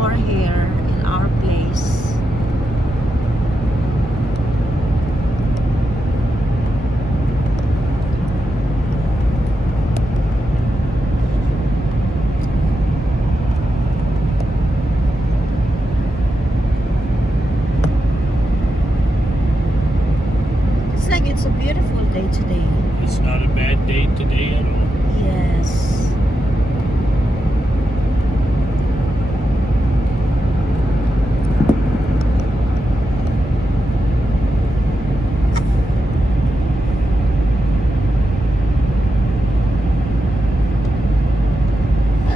more here in our place. It's like it's a beautiful day today. It's not a bad day today at all. Yes.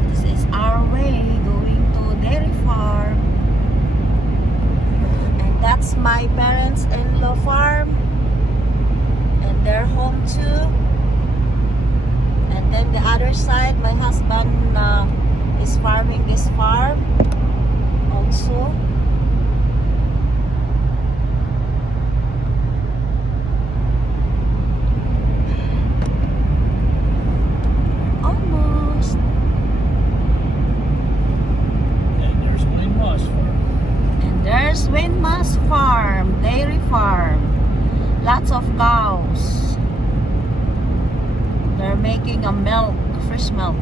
This is our way going to Dairy Farm. And that's my parents-in-law farm. And their home too. And then the other side, my husband is farming this farm also. Almost. And there's Wayne Moss Farm. And there's Wayne Moss Farm, dairy farm. Lots of cows. They're making a milk, fresh milk.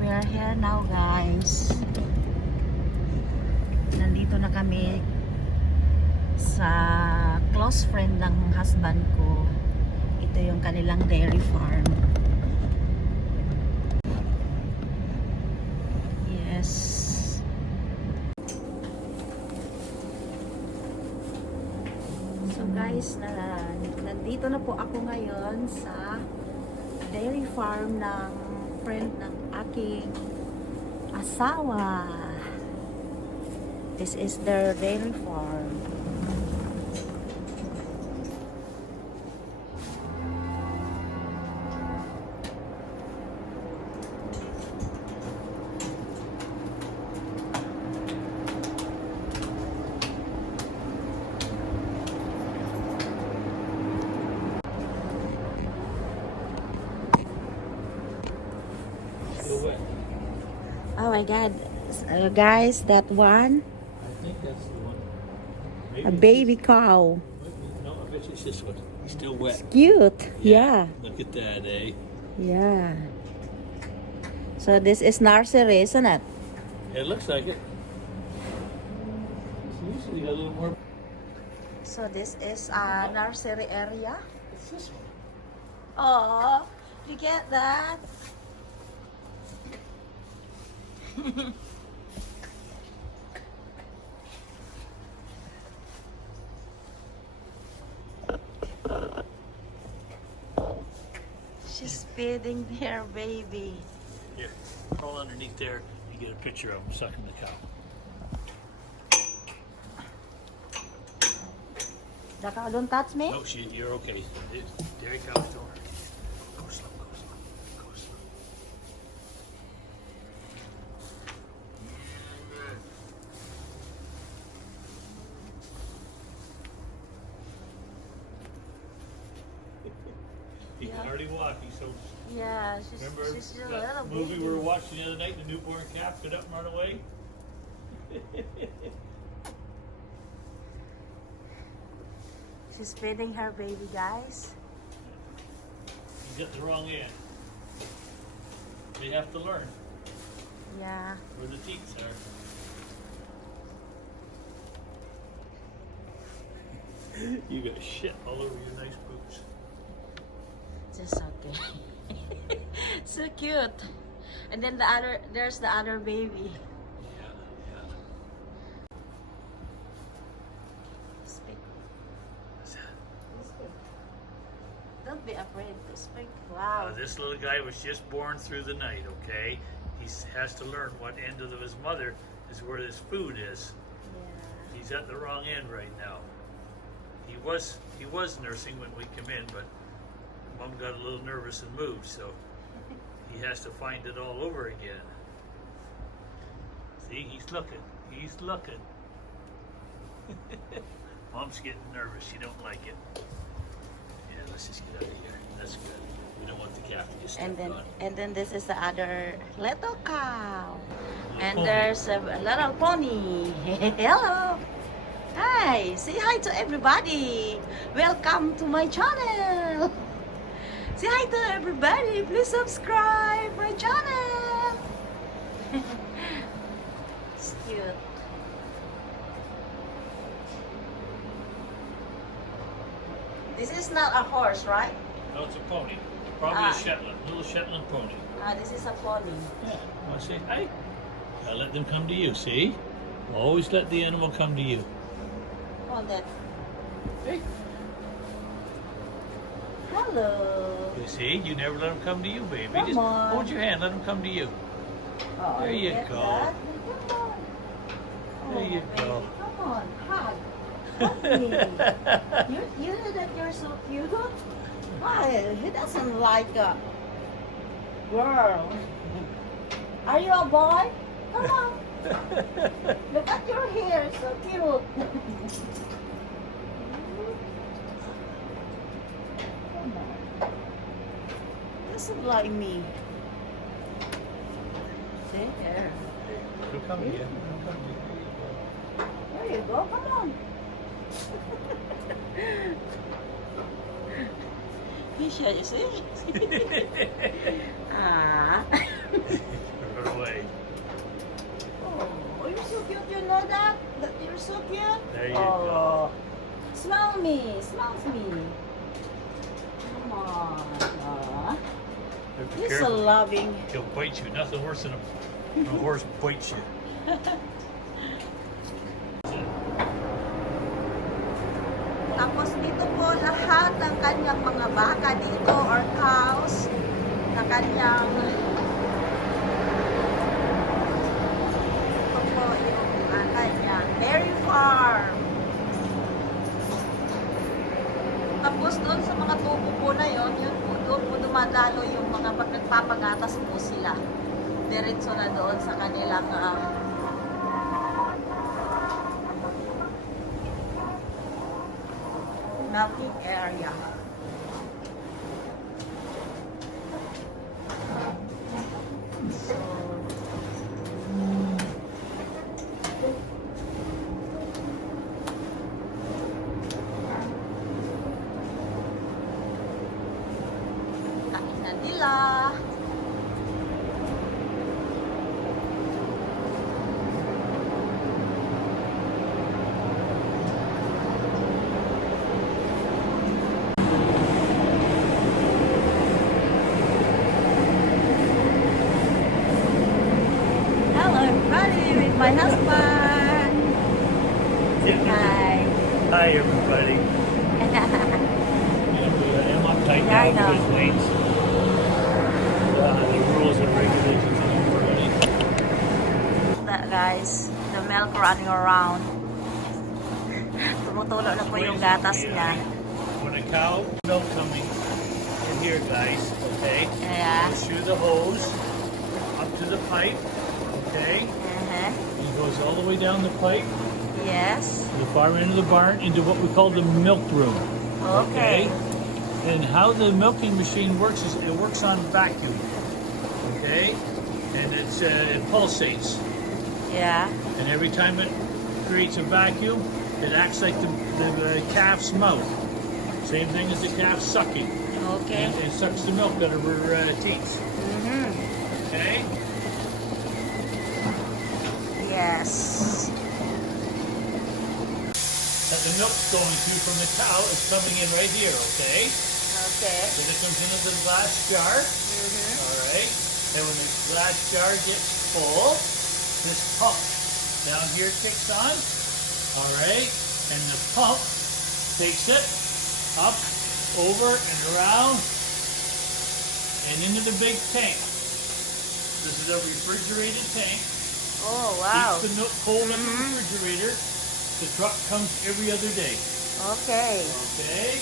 We are here now, guys. Nandito na kami sa close friend ng husband ko. Ito yung kanilang dairy farm. Yes. So guys, nandito na po ako ngayon sa dairy farm ng friend ng aking asawa. This is their dairy farm. Still wet. Oh my god. Guys, that one, I think that's the one. Maybe a it's baby cow. this- No, I bet it's this one. Still wet. Cute. Yeah. Look at that, eh? Yeah. So this is nursery, isn't it? It looks like it. It's usually got a little more. So this is a nursery area. It's this one. Oh, you get that? She's feeding their baby. Here, crawl underneath there. You get a picture of him sucking the cow. The cow don't touch me? No, you're okay. Dairy cows don't hurt. Go slow, go slow, go slow. He can Yeah. already walk. He's so. Yeah, Remember she's still a that little movie baby. we were watching the other night? The newborn calf get up and run away. She's feeding her baby, guys. You got the wrong end. They have to learn Yeah. where the teats are. You got shit all over your nice boots. Just okay. So cute. And then there's the other baby. Yeah, yeah. Speak. Don't be afraid to speak. Wow. This little guy was just born through the night, okay? He has to learn what end of his mother is where his food is. Yeah. He's at the wrong end right now. He was nursing when we come in, but Mom got a little nervous and moved, so he has to find it all over again. See, he's looking. He's looking. Mom's getting nervous. She don't like it. Yeah, let's just get out of here. That's good. We don't want the calf to get stuck on. And then this is the other little cow. And pony. there's a little pony. Hello. Hi. Say hi to everybody. Welcome to my channel. Say hi to everybody. Please subscribe my channel. It's cute. This is not a horse, right? No, it's a pony. Probably a Shetland. Little Shetland pony. This is a pony. Yeah. Want to say hi? I let them come to you, see? Always let the animal come to you. Hold that. Hey. Hello. You see? You never let them come to you, baby. Come Just on. hold your hand. Let them come to you. Oh, There you get go. that? Come on. There you baby, go. Come on, hug. Hug me. You know that you're so cute? Why? He doesn't like a girl. Are you a boy? Come on. Look at your hair, so cute. Come on. Doesn't like me. See there. He'll come to you. He'll come to you. There you go. Come on. He's shy, you see? Ah. Run away. Oh, you're so cute. You know that? That you're so cute. There you go. Smell me. Smells me. Come on. Be He's so careful. loving. He'll bite you. Nothing worse than a horse bites you. Tapos dito po lahat ng kanyang mga baka dito or cows na kanyang ito po yung kanyang dairy farm. Tapos doon sa mga tubo po na yun po doon po dumadalo yung mga pag nagpapagatas po sila. Diretso na doon sa kanilang milking area. So, kainan nila. Hello everybody with my husband. Hi. Hi, everybody. I'm uptight Yeah, I now know. because Wayne's the rules and regulations already. That guys, the milk running around. Tumutulo na po yung gatas niya. When a cow milk coming in here, guys, okay? Yeah. Goes through the hose up to the pipe, okay? He goes all the way down the pipe Yes. to the far end of the barn into what we call the milk room. Okay. And how the milking machine works is it works on vacuum, okay? And it pulsates. Yeah. And every time it creates a vacuum, it acts like the calf's mouth. Same thing as the calf sucking. Okay. And it sucks the milk out of her teats. Okay? Yes. That the milk's going to from the cow is coming in right here, okay? Okay. So it comes into the glass jar. Alright? And when the glass jar gets full, this pump down here kicks on. Alright? And the pump takes it up, over, and around, and into the big tank. This is a refrigerated tank. Oh, wow. Keeps the milk cold in the refrigerator. The truck comes every other day. Okay. Okay?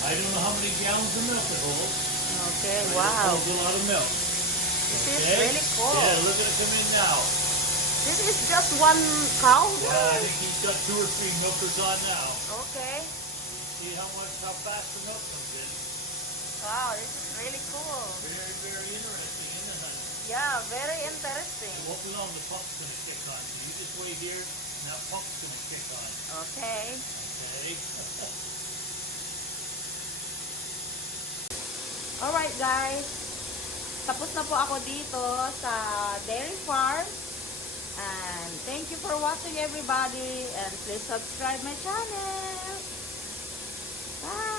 I don't know how many gallons of milk it holds. Okay, It wow. holds a lot of milk. This is Okay? really cool. Yeah, look at it come in now. This is just one cow. Well, I think he's got 2 or 3 milkers on now. Okay. See how fast the milk comes in. Wow, this is really cool. Very, very interesting, isn't it, honey? Yeah, very interesting. Won't be long, the pump's going to kick on. So you just wait here, and that pump's going to kick on. Okay. Okay? Alright guys. Tapos na po ako dito sa dairy farm. And thank you for watching everybody. And please subscribe my channel. Bye!